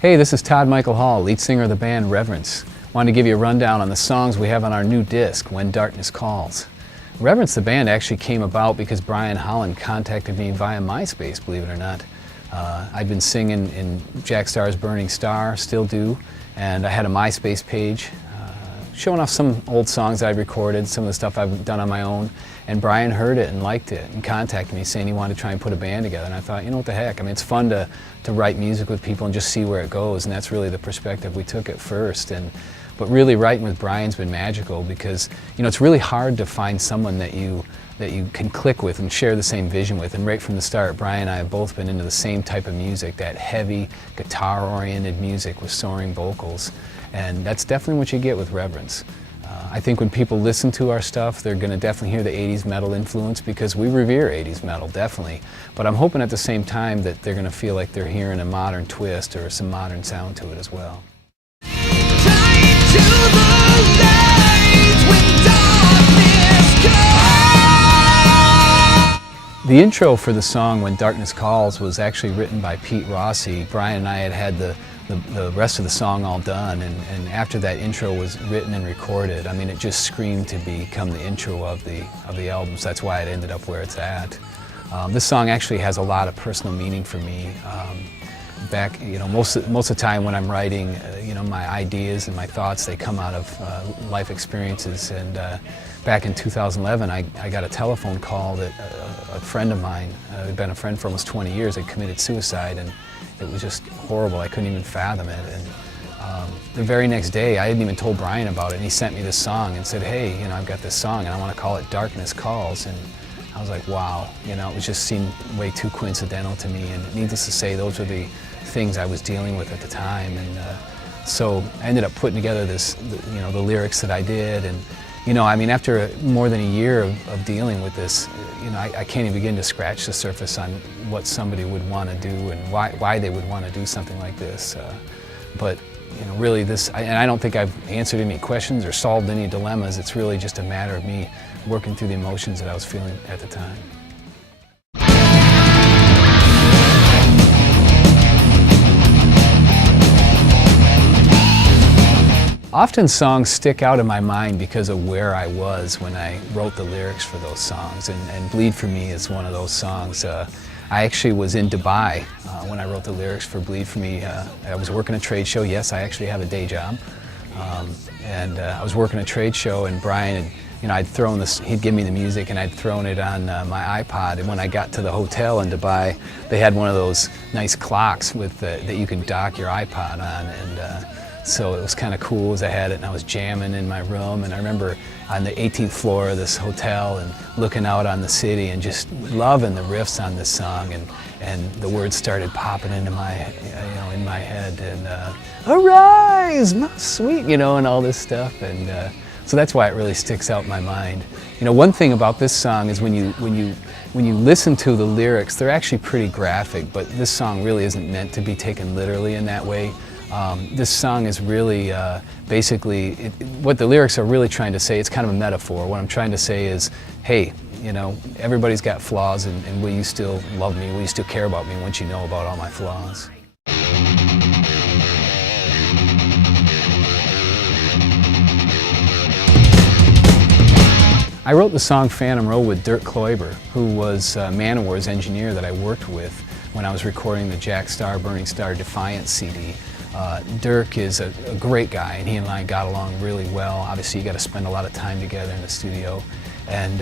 Hey, this is Todd Hall, lead singer of the band Reverence. Wanted to give you a rundown on the songs we have on our new disc, When Darkness Calls. Reverence, the band, actually came about because Bryan and Holland contacted me via MySpace, believe it or not. I'd been singing in Jack Starr's Burning Star, still do, and I had a MySpace page showing off some old songs I'd recorded, some of the stuff I've done on my own, and Bryan heard it and liked it and contacted me saying he wanted to try and put a band together. And I thought, you know what the heck, I mean, it's fun to write music with people and just see where it goes, and that's really the perspective we took at first. But really writing with Bryan's been magical because, you know, it's really hard to find someone that you can click with and share the same vision with. And right from the start, Bryan and I have both been into the same type of music, that heavy, guitar-oriented music with soaring vocals. And that's definitely what you get with Reverence. I think when people listen to our stuff, they're going to definitely hear the 80s metal influence because we revere 80s metal, definitely. But I'm hoping at the same time that they're going to feel like they're hearing a modern twist or some modern sound to it as well. The intro for the song When Darkness Calls was actually written by Rossi. Bryan and I had the rest of the song all done, and after that intro was written and recorded, I mean, it just screamed to become the intro of the album, so that's why it ended up where it's at. This song actually has a lot of personal meaning for me. Back, you know, most of the time when I'm writing, you know, my ideas and my thoughts, they come out of life experiences. And back in 2011, I got a telephone call that a friend of mine, who'd been a friend for almost 20 years, had committed suicide, and it was just horrible. I couldn't even fathom it. And the very next day, I hadn't even told Bryan about it, and he sent me this song and said, hey, you know, I've got this song and I want to call it Darkness Calls. And I was like, wow, you know, it just seemed way too coincidental to me. And needless to say, those were the things I was dealing with at the time. And so I ended up putting together this, you know, the lyrics that I did. And, you know, I mean, after more than a year of dealing with this, you know, I can't even begin to scratch the surface on what somebody would want to do and why they would want to do something like this. But, you know, really this, and I don't think I've answered any questions or solved any dilemmas. It's really just a matter of me working through the emotions that I was feeling at the time. Often songs stick out in my mind because of where I was when I wrote the lyrics for those songs, and Bleed For Me is one of those songs. I actually was in Dubai when I wrote the lyrics for Bleed For Me. I was working a trade show. Yes, I actually have a day job. And I was working a trade show, and Bryan had, you know, I'd thrown this, he'd give me the music and I'd thrown it on my iPod, and when I got to the hotel in Dubai, they had one of those nice clocks with that you could dock your iPod on, and so it was kind of cool as I had it, and I was jamming in my room. And I remember on the 18th floor of this hotel and looking out on the city and just loving the riffs on this song, and the words started popping into my, you know, in my head, and arise, my sweet, you know, and all this stuff. And so that's why it really sticks out in my mind. You know, one thing about this song is when you listen to the lyrics, they're actually pretty graphic, but this song really isn't meant to be taken literally in that way. This song is really basically, what the lyrics are really trying to say, it's kind of a metaphor. What I'm trying to say is, hey, you know, everybody's got flaws, and will you still love me? Will you still care about me once you know about all my flaws? I wrote the song Phantom Road with Dirk Kloiber, who was Manowar's engineer that I worked with when I was recording the Jack Starr Burning Star Defiance CD. Dirk is a great guy, and he and I got along really well. Obviously, you got to spend a lot of time together in the studio, and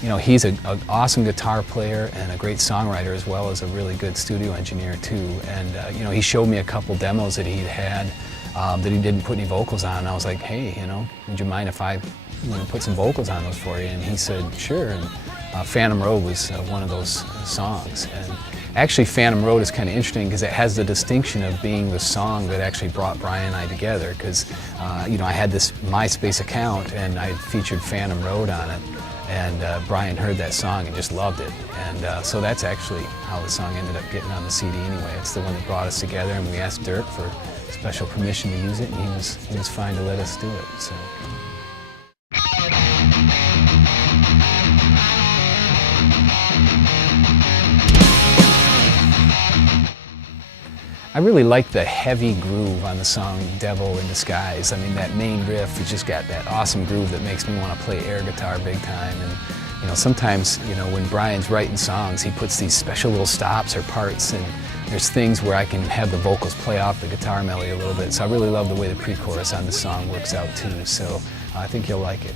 you know, he's an awesome guitar player and a great songwriter, as well as a really good studio engineer too. And you know, he showed me a couple demos that he'd had that he didn't put any vocals on. And I was like, hey, you know, would you mind if I, you know, put some vocals on those for you? And he said, sure. And Phantom Road was one of those songs. And actually, Phantom Road is kind of interesting because it has the distinction of being the song that actually brought Bryan and I together. Because you know, I had this MySpace account and I featured Phantom Road on it, and Bryan heard that song and just loved it. And so that's actually how the song ended up getting on the CD anyway. It's the one that brought us together, and we asked Dirk for special permission to use it, and he was fine to let us do it. So. I really like the heavy groove on the song Devil in Disguise. I mean, that main riff, it's just got that awesome groove that makes me want to play air guitar big time. And you know, sometimes, you know, when Bryan's writing songs, he puts these special little stops or parts, and there's things where I can have the vocals play off the guitar melody a little bit. So I really love the way the pre-chorus on the song works out too. So I think you'll like it.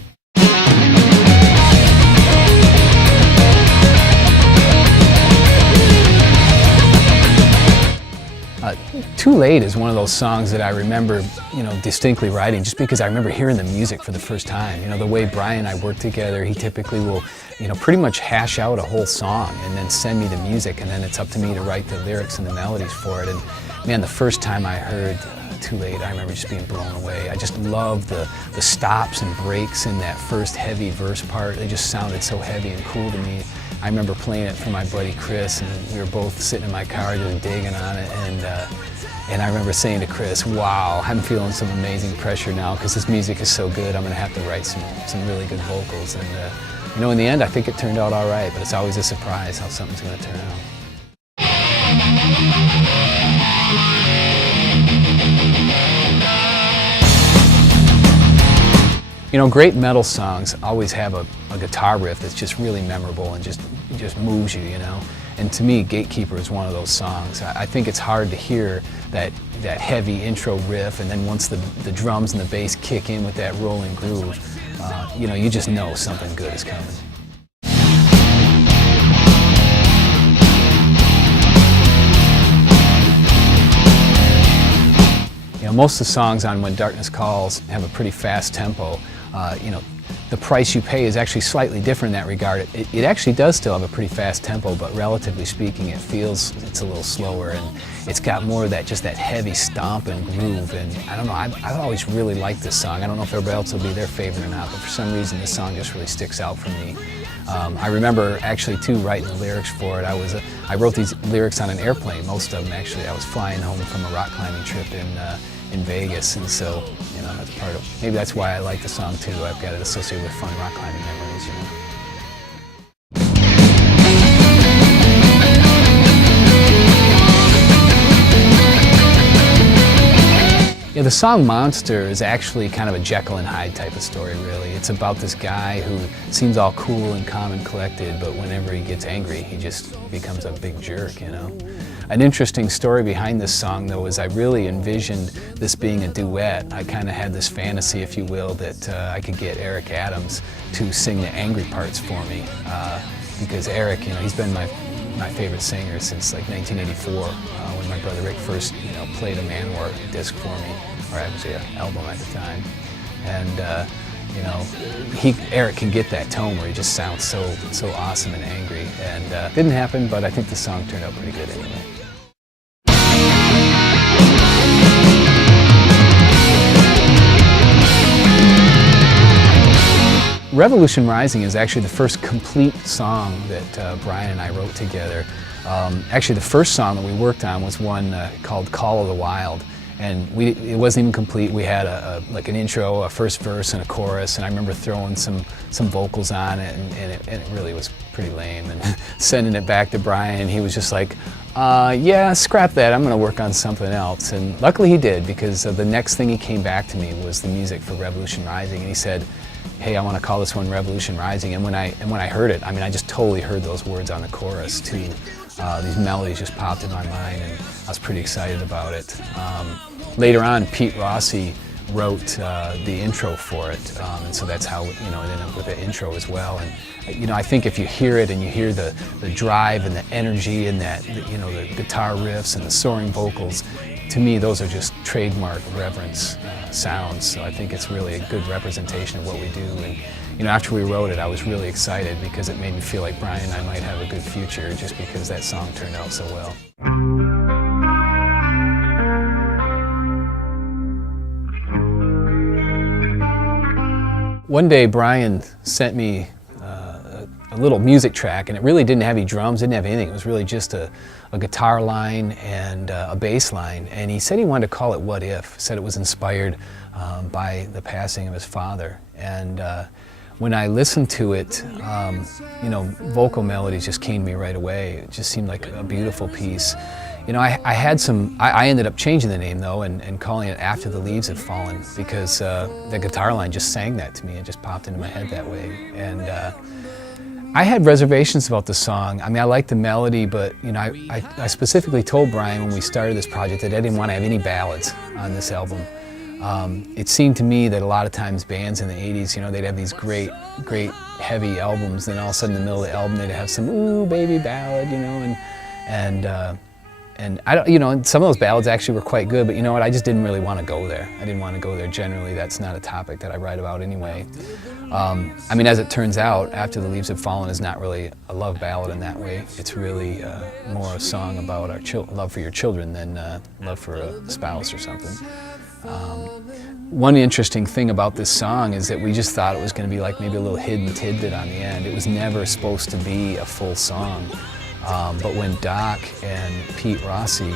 Too Late is one of those songs that I remember, you know, distinctly writing, just because I remember hearing the music for the first time. You know, the way Bryan and I work together, he typically will, you know, pretty much hash out a whole song and then send me the music, and then it's up to me to write the lyrics and the melodies for it. And man, the first time I heard Too Late, I remember just being blown away. I just loved the stops and breaks in that first heavy verse part. They just sounded so heavy and cool to me. I remember playing it for my buddy Chris, and we were both sitting in my car just digging on it, and I remember saying to Chris, wow, I'm feeling some amazing pressure now because this music is so good, I'm going to have to write some really good vocals. And you know, in the end, I think it turned out all right, but it's always a surprise how something's going to turn out. You know, great metal songs always have a guitar riff that's just really memorable and just moves you, you know. And to me, Gatekeeper is one of those songs. I think it's hard to hear that heavy intro riff, and then once the drums and the bass kick in with that rolling groove, you know, you just know something good is coming. You know, most of the songs on When Darkness Calls have a pretty fast tempo. You know, the price you pay is actually slightly different in that regard. It actually does still have a pretty fast tempo, but relatively speaking, it feels it's a little slower, and it's got more of that, just that heavy stomp and groove. And I don't know, I've always really liked this song. I don't know if everybody else will be their favorite or not, but for some reason this song just really sticks out for me. I remember actually too writing the lyrics for it. I wrote these lyrics on an airplane, most of them actually. I was flying home from a rock climbing trip in Vegas, and so, you know, that's part of, maybe that's why I like the song too. I've got it associated with fun rock climbing memories, you know. Yeah, the song Monster is actually kind of a Jekyll and Hyde type of story, really. It's about this guy who seems all cool and calm and collected, but whenever he gets angry, he just becomes a big jerk, you know. An interesting story behind this song, though, is I really envisioned this being a duet. I kind of had this fantasy, if you will, that I could get Eric Adams to sing the angry parts for me, because Eric, you know, he's been my favorite singer since like 1984, when my brother Rick first, you know, played a Manowar disc for me, or actually an album at the time. And you know, Eric can get that tone where he just sounds so awesome and angry. And didn't happen, but I think the song turned out pretty good anyway. Revolution Rising is actually the first complete song that Bryan and I wrote together. Actually, the first song that we worked on was one called Call of the Wild, and it wasn't even complete. We had like an intro, a first verse, and a chorus, and I remember throwing some vocals on it, and it really was pretty lame. And sending it back to Bryan, and he was just like, yeah, scrap that, I'm going to work on something else. And luckily he did, because the next thing he came back to me was the music for Revolution Rising, and he said, hey, I want to call this one Revolution Rising. And when I heard it, I mean, I just totally heard those words on the chorus too. These melodies just popped in my mind, and I was pretty excited about it. Later on, Pete Rossi wrote the intro for it, and so that's how, you know, it ended up with the intro as well. And you know, I think if you hear it and you hear the drive and the energy and that, you know, the guitar riffs and the soaring vocals, to me, those are just trademark Reverence sounds. So I think it's really a good representation of what we do. And you know, after we wrote it, I was really excited because it made me feel like Bryan and I might have a good future, just because that song turned out so well. One day, Bryan sent me a little music track, and it really didn't have any drums, didn't have anything. It was really just a guitar line and a bass line. And he said he wanted to call it What If. Said it was inspired by the passing of his father. And when I listened to it, you know, vocal melodies just came to me right away. It just seemed like a beautiful piece. You know, I had some, I ended up changing the name though and calling it After the Leaves Have Fallen, because the guitar line just sang that to me. It just popped into my head that way. And I had reservations about the song. I mean, I liked the melody, but you know, I specifically told Bryan when we started this project that I didn't want to have any ballads on this album. It seemed to me that a lot of times bands in the 80s, you know, they'd have these great heavy albums, then all of a sudden in the middle of the album they'd have some ooh baby ballad, you know, and I don't, you know, some of those ballads actually were quite good, but you know what, I just didn't really want to go there. I didn't want to go there generally. That's not a topic that I write about anyway. I mean, as it turns out, After the Leaves Have Fallen is not really a love ballad in that way. It's really more a song about our love for your children than love for a spouse or something. One interesting thing about this song is that we just thought it was going to be like maybe a little hidden tidbit on the end. It was never supposed to be a full song. But when Doc and Pete Rossi, you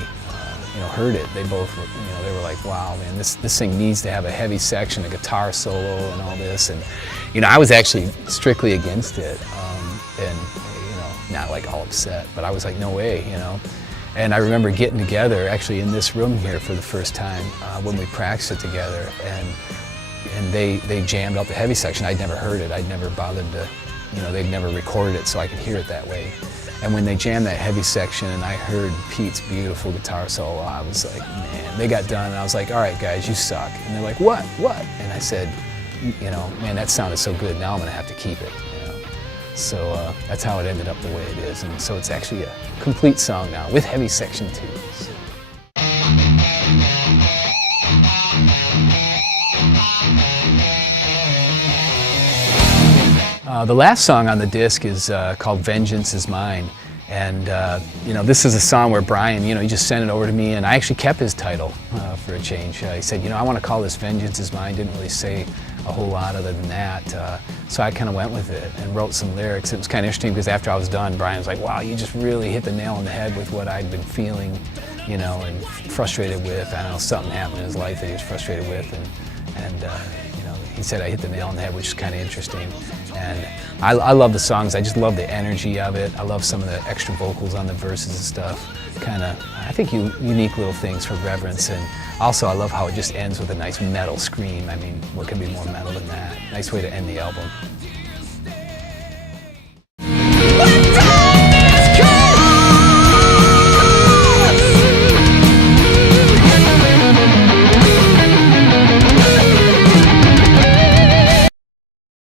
know, heard it, they both, you know, they were like, "Wow, man, this thing needs to have a heavy section, a guitar solo, and all this." And you know, I was actually strictly against it, and you know, not like all upset, but I was like, "No way," you know. And I remember getting together, actually in this room here for the first time when we practiced it together, and they jammed out the heavy section. I'd never heard it. I'd never bothered to, you know, they'd never recorded it so I could hear it that way. And when they jammed that heavy section and I heard Pete's beautiful guitar solo, I was like, man, they got done and I was like, all right guys, you suck. And they're like, what? And I said, you know, man, that sounded so good, now I'm gonna have to keep it, you know. So that's how it ended up the way it is. And so it's actually a complete song now with heavy section too. So. The last song on the disc is called Vengeance Is Mine, and you know, this is a song where Bryan, you know, he just sent it over to me, and I actually kept his title for a change. He said, you know, I want to call this Vengeance Is Mine. Didn't really say a whole lot other than that, so I kind of went with it and wrote some lyrics. It was kind of interesting because after I was done, Bryan was like, wow, you just really hit the nail on the head with what I'd been feeling, you know, and frustrated with. I don't know, something happened in his life that he was frustrated with, and you know, he said I hit the nail on the head, which is kind of interesting. And I love the songs. I just love the energy of it. I love some of the extra vocals on the verses and stuff. Kind of, I think, unique little things for Reverence. And also, I love how it just ends with a nice metal scream. I mean, what could be more metal than that? Nice way to end the album.